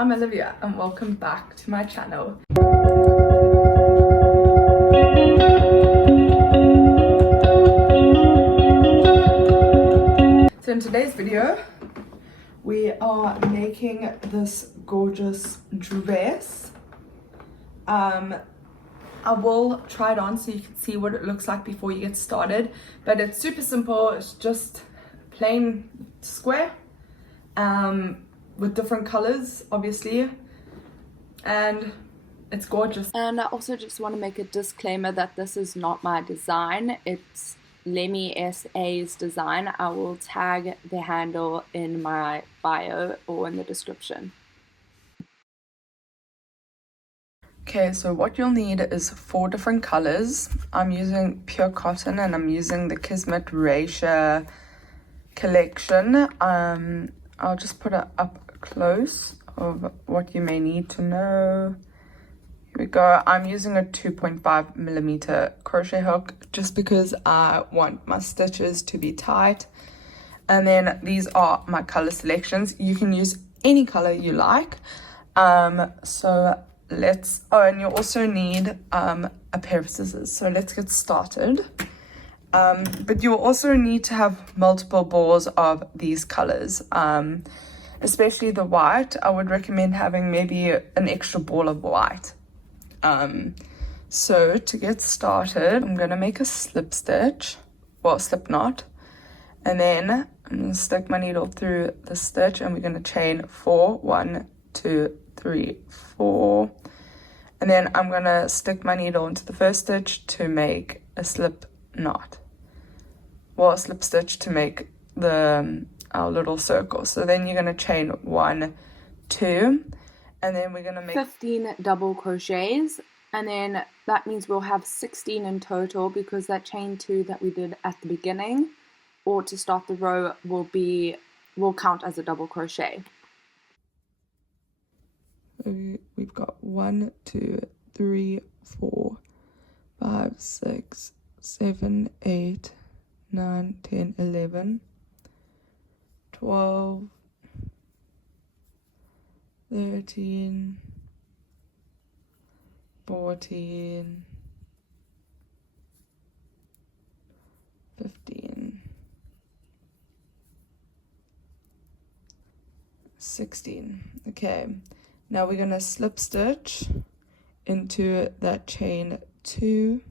I'm Olivia and welcome back to my channel. So in today's video, we are making this gorgeous dress. I will try it on so you can see what it looks like before you get started, but it's super simple. It's just plain square with different colors, obviously, and it's gorgeous. And I also just want to make a disclaimer that this is not my design. It's Lemmy SA's design. I will tag the handle in my bio or in the description. Okay, so what you'll need is 4 different colors. I'm using pure cotton and I'm using the Kismet Raisha collection. I'll just put it up close of what you may need to know. Here we go. I'm using a 2.5 millimeter crochet hook just because I want my stitches to be tight. And then these are my color selections. You can use any color you like. And you also need a pair of scissors. So let's get started. But you'll also need to have multiple balls of these colors, especially the white. I would recommend having maybe an extra ball of white. So to get started, I'm going to make a slip stitch, well, slip knot, and then I'm going to stick my needle through the stitch and we're going to chain 4, 1, 2, 3, 4. And then I'm going to stick my needle into the first stitch to make a slip knot. Well, a slip stitch to make our little circle. So then you're going to chain 1, 2, and then we're going to make 15 double crochets. And then that means we'll have 16 in total because that chain 2 that we did at the beginning or to start the row will count as a double crochet. We've got 1, 2, 3, 4, 5, 6, 7, 8, 9, 10, 11, 12, 13, 14, 15, 16. Okay. Now we're going to slip stitch into that chain 2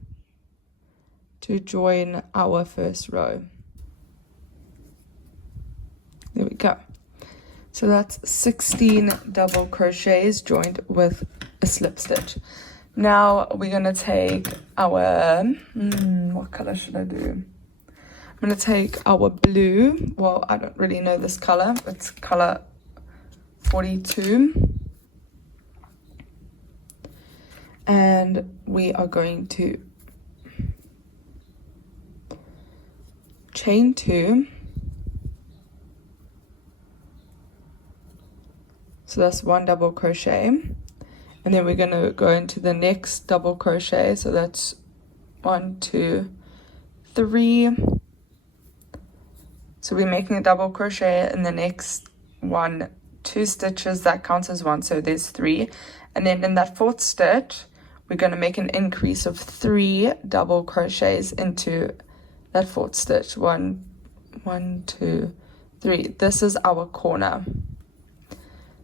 to join our first row. There we go. So that's 16 double crochets joined with a slip stitch. Now we're going to take our, what color should I do? I'm going to take our blue. Well, I don't really know this color. It's color 42. And we are going to chain 2. So that's 1 double crochet. And then we're going to go into the next double crochet. So that's 1, 2, 3. So we're making a double crochet in the next 1, 2 stitches. That counts as 1. So there's 3. And then in that 4th stitch, we're going to make an increase of 3 double crochets into that 4th stitch. 1, 2, 3. This is our corner.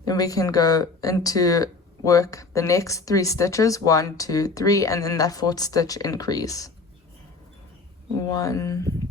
Then we can go into work the next 3 stitches, 1, 2, 3, and then that 4th stitch increase. 1,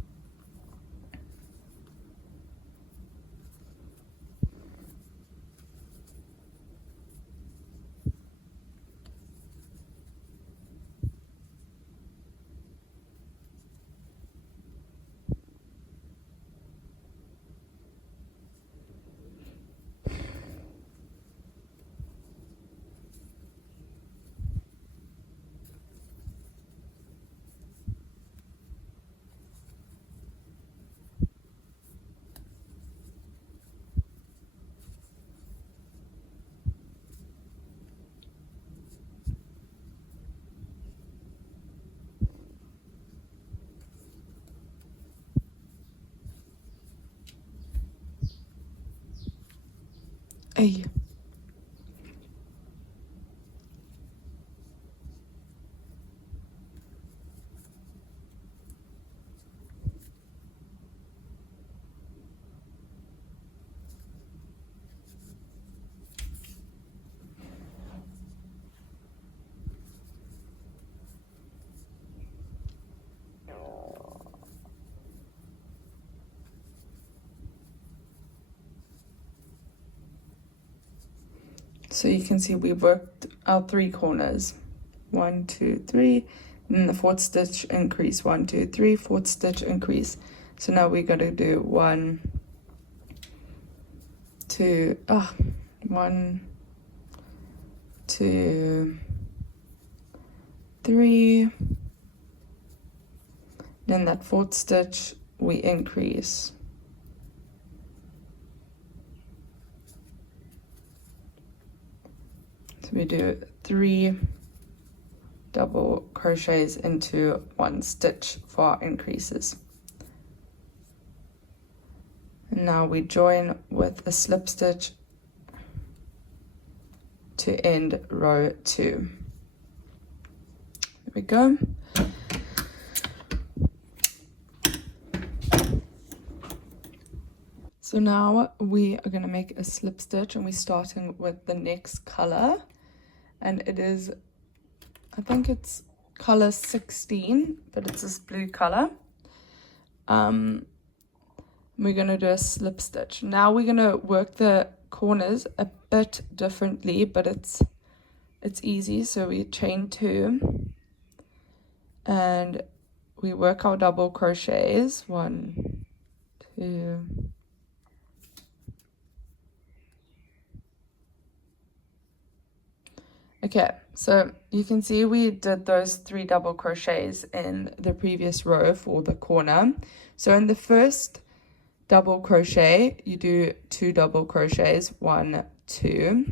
Hey. So you can see we worked our 3 corners, 1, 2, 3, and then the 4th stitch increase, 1, 2, 3, 4th stitch increase. So now we got to do 1, 2, 3, then that 4th stitch we increase. So we do 3 double crochets into 1 stitch for our increases. And now we join with a slip stitch to end row 2. There we go. So now we are going to make a slip stitch, and we're starting with the next color, and it is, I think it's color 16, but it's this blue color. We're going to do a slip stitch. Now we're going to work the corners a bit differently, but it's easy. So we chain 2 and we work our double crochets, 1, 2, okay, so you can see we did those 3 double crochets in the previous row for the corner. So in the first double crochet, you do 2 double crochets, 1, 2.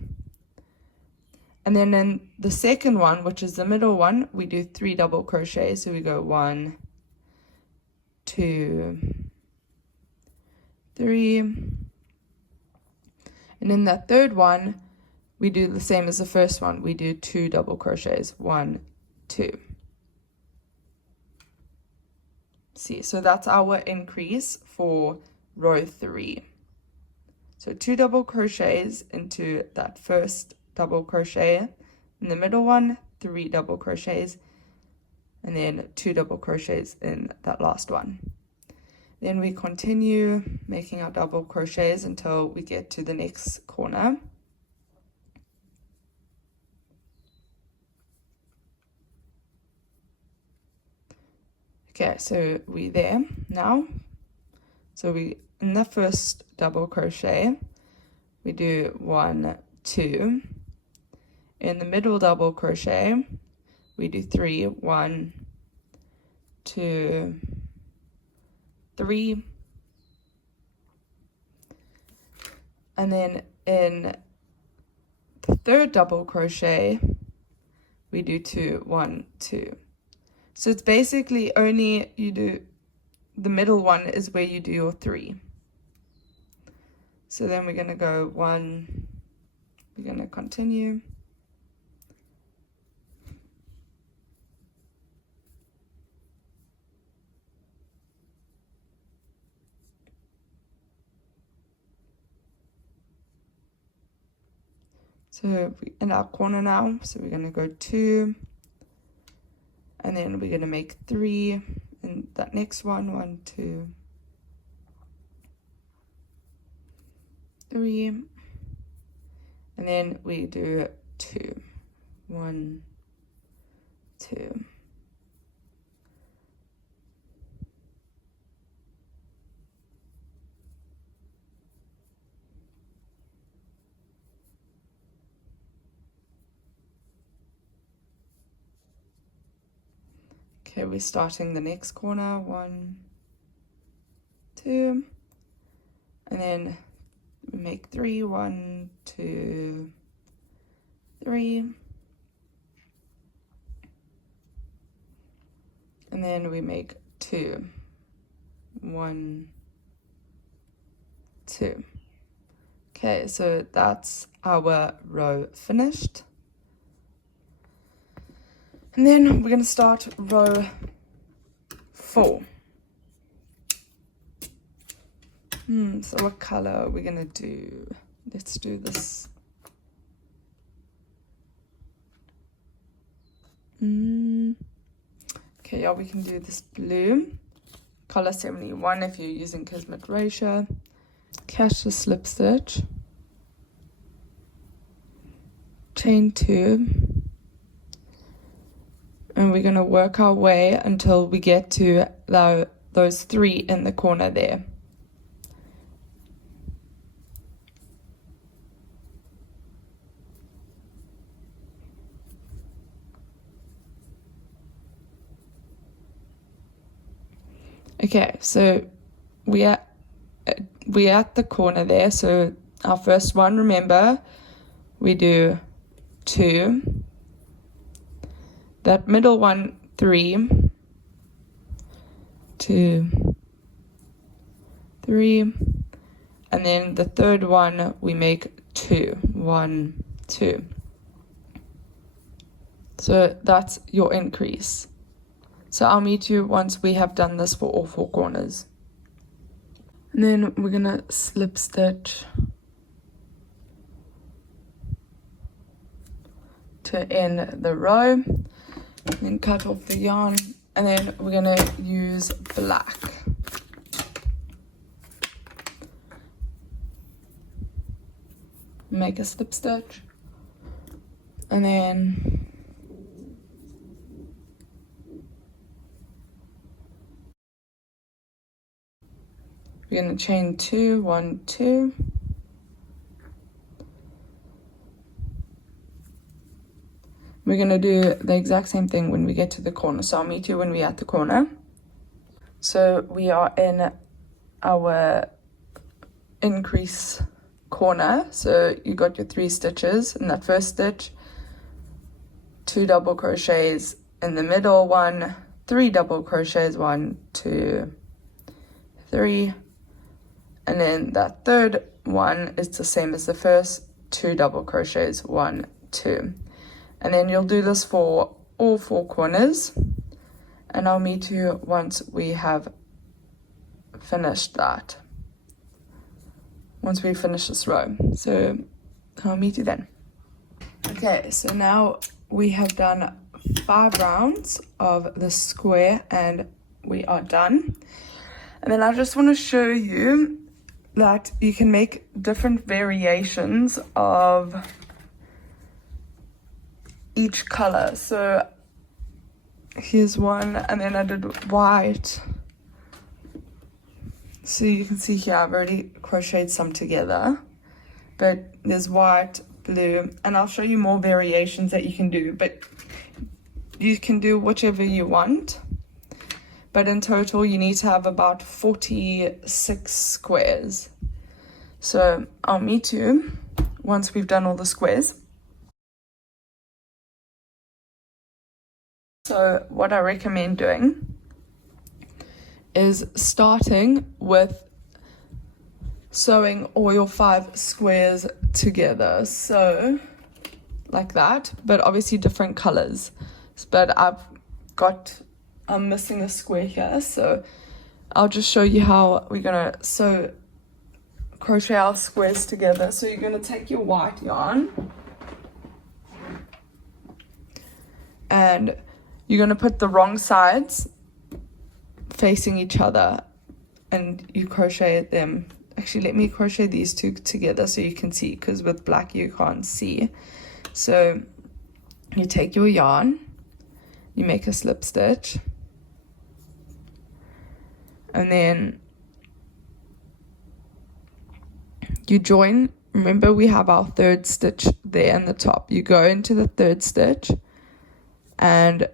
And then in the second one, which is the middle one, we do 3 double crochets. So we go 1, 2, 3. And in that third one, we do the same as the first one. We do 2 double crochets, 1, 2. See, so that's our increase for row 3. So 2 double crochets into that first double crochet, in the middle one 3 double crochets, and then 2 double crochets in that last one. Then we continue making our double crochets until we get to the next corner. Okay, so we there now. So we, in the first double crochet, we do 1, 2. In the middle double crochet, we do 3, 1, 2, 3. And then in the third double crochet, we do 2, 1, 2. So it's basically only you do, the middle one is where you do your 3. So then we're going to go 1, we're going to continue. So we're in our corner now, so we're going to go 2, and then we're going to make 3 in that next one, 1, 2, 3, and then we do 2, 1, 2. Okay, we're starting the next corner, 1, 2, and then we make 3, 1, 2, 3, and then we make 2, 1, 2. Okay, so that's our row finished. And then we're going to start row 4. So what color are we going to do? Let's do this. Okay, yeah, we can do this blue. Color 71 if you're using Kismet Ratio. Catch the slip stitch. chain 2, and we're going to work our way until we get to those 3 in the corner there. Okay, so we're at the corner there. So our first one, remember, we do 2, that middle one 3, 2, 3, and then the third one we make 2, 1, 2. So that's your increase. So I'll meet you once we have done this for all 4 corners. And then we're going to slip stitch to end the row, then cut off the yarn, and then we're going to use black. Make a slip stitch, and then we're going to chain 2, 1, 2. We're going to do the exact same thing when we get to the corner. So I'll meet you when we're at the corner. So we are in our increase corner. So you got your 3 stitches in that first stitch, 2 double crochets in the middle, 1, 3 double crochets, 1, 2, 3. And then that third one is the same as the first, 2 double crochets, 1, 2. And then you'll do this for all 4 corners, and I'll meet you once we have finished that. Once we finish this row. So I'll meet you then. Okay, so now we have done 5 rounds of the square and we are done. And then I just want to show you that you can make different variations of each color. So here's one, and then I did white. So you can see here I've already crocheted some together, but there's white, blue, and I'll show you more variations that you can do, but you can do whichever you want. But in total you need to have about 46 squares. So I'll meet you once we've done all the squares. So what I recommend doing is starting with sewing all your 5 squares together. So like that, but obviously different colors. But I'm missing a square here, so I'll just show you how we're gonna crochet our squares together. So you're gonna take your white yarn and you're going to put the wrong sides facing each other and you crochet them. Actually, let me crochet these 2 together so you can see, because with black you can't see. So you take your yarn, you make a slip stitch, and then you join. Remember, we have our 3rd stitch there in the top. You go into the 3rd stitch and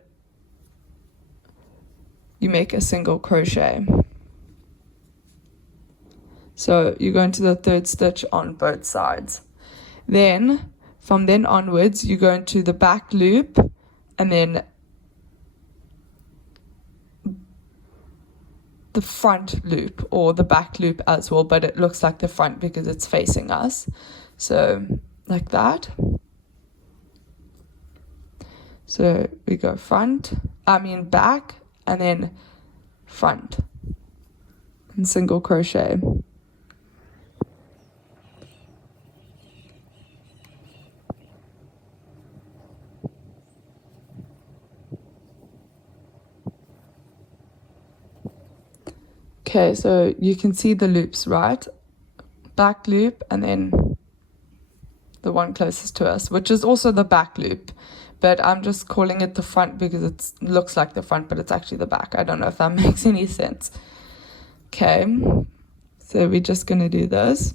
you make a single crochet. So you go into the 3rd stitch on both sides. Then from then onwards you go into the back loop and then the front loop, or the back loop as well, but it looks like the front because it's facing us. So like that. So we go back, and then front and single crochet. Okay, so you can see the loops, right? Back loop and then the the one closest to us, which is also the back loop. But I'm just calling it the front because it looks like the front, but it's actually the back. I don't know if that makes any sense. Okay, so we're just going to do this.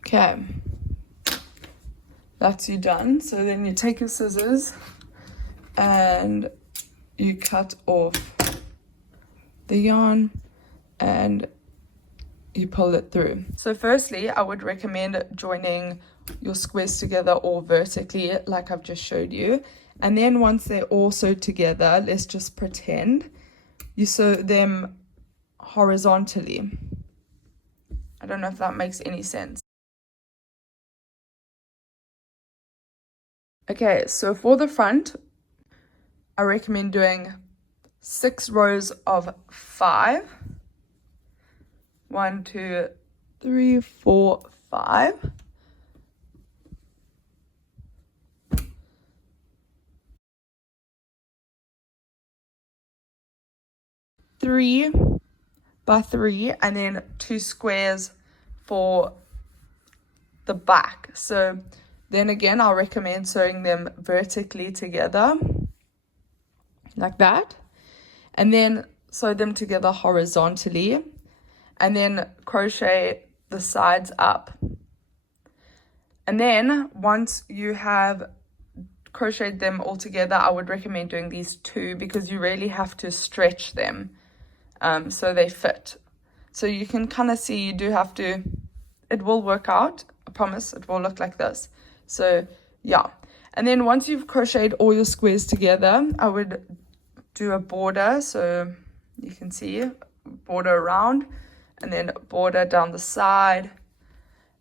Okay, that's you done. So then you take your scissors and you cut off the yarn and you pull it through. So firstly, I would recommend joining your squares together all vertically like I've just showed you. And then once they're all sewed together, let's just pretend you sew them horizontally. I don't know if that makes any sense. Okay, so for the front, I recommend doing 6 rows of 5. 1, 2, 3, 4, 5. Three by 3, and then 2 squares for the back. So then again, I'll recommend sewing them vertically together like that, and then sew them together horizontally, and then crochet the sides up. And then once you have crocheted them all together, I would recommend doing these 2 because you really have to stretch them so they fit. So you can kind of see you do have to, it will work out, I promise. It will look like this. So yeah, and then once you've crocheted all your squares together, I would do a border. So you can see border around, and then border down the side,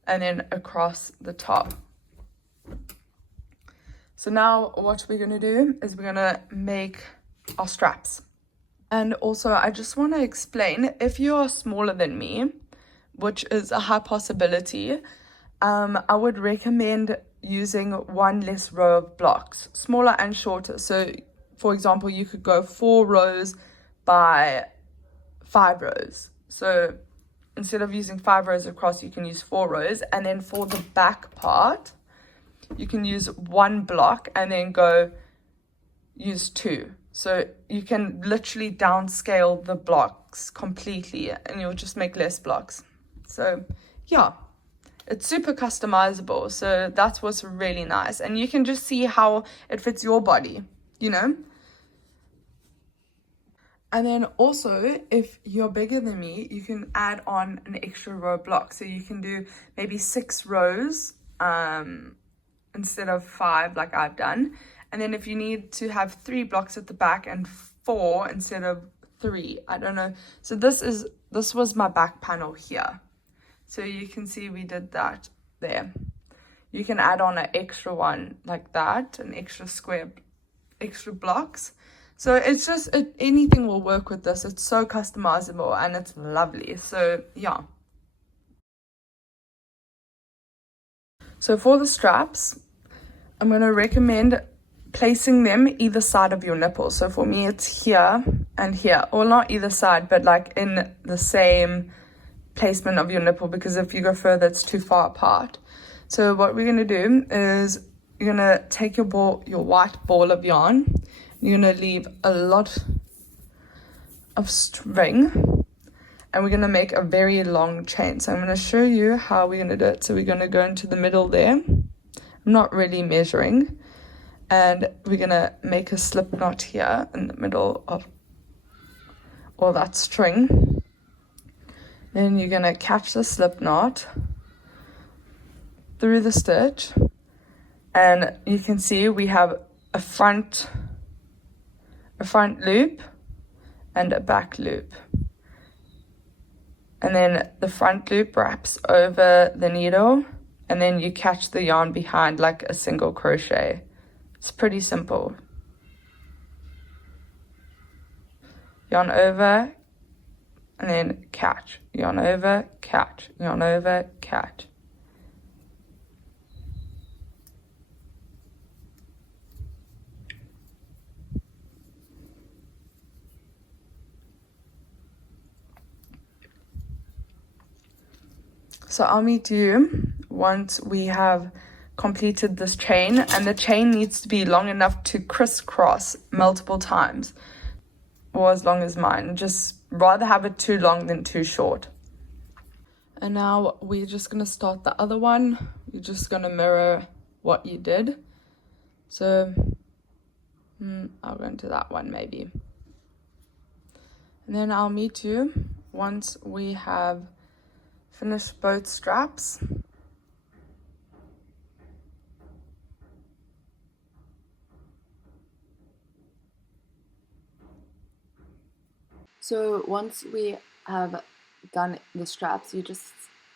and then across the top. So now what we're going to do is we're going to make our straps. And also I just want to explain, if you are smaller than me, which is a high possibility, I would recommend using 1 less row of blocks, smaller and shorter. So for example, you could go 4 rows by 5 rows. So instead of using 5 rows across, you can use 4 rows. And then for the back part, you can use 1 block and then go use 2. So you can literally downscale the blocks completely and you'll just make less blocks. So yeah, it's super customizable. So that's what's really nice. And you can just see how it fits your body, you know. And then also, if you're bigger than me, you can add on an extra row block. So you can do maybe 6 rows instead of 5 like I've done. And then if you need to have 3 blocks at the back and 4 instead of 3, I don't know. So this was my back panel here. So you can see we did that there. You can add on an extra one like that, an extra square, extra blocks. So it's just, anything will work with this. It's so customizable and it's lovely. So yeah. So for the straps, I'm going to recommend placing them either side of your nipple. So for me, it's here and here. Or not either side, but like in the same placement of your nipple, because if you go further, it's too far apart. So what we're going to do is you're going to take your white ball of yarn. You're going to leave a lot of string, and we're going to make a very long chain. So I'm going to show you how we're going to do it. So we're going to go into the middle there. I'm not really measuring. And we're going to make a slip knot here in the middle of all that string. Then you're going to catch the slip knot through the stitch. And you can see we have a front loop and a back loop. And then the front loop wraps over the needle, and then you catch the yarn behind like a single crochet. It's pretty simple. Yarn over, and then catch. Yarn over, catch. Yarn over, catch. So I'll meet you once we have completed this chain, and the chain needs to be long enough to crisscross multiple times, or as long as mine. Just rather have it too long than too short. And now we're just going to start the other one. You're just going to mirror what you did. So I'll go into that one maybe. And then I'll meet you once we have finished both straps. So once we have done the straps, you just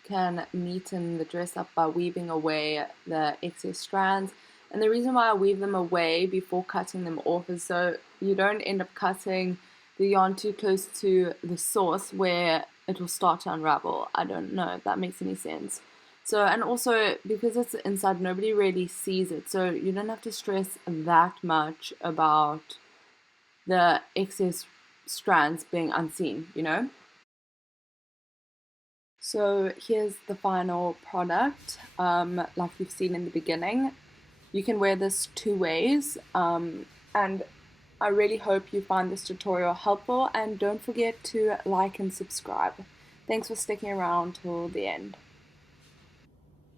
can neaten the dress up by weaving away the excess strands. And the reason why I weave them away before cutting them off is so you don't end up cutting the yarn too close to the source where it will start to unravel. I don't know if that makes any sense. So, and also because it's inside, nobody really sees it, so you don't have to stress that much about the excess strands being unseen, you know? So here's the final product, like you've seen in the beginning. You can wear this two ways, and I really hope you find this tutorial helpful, and don't forget to like and subscribe. Thanks for sticking around till the end.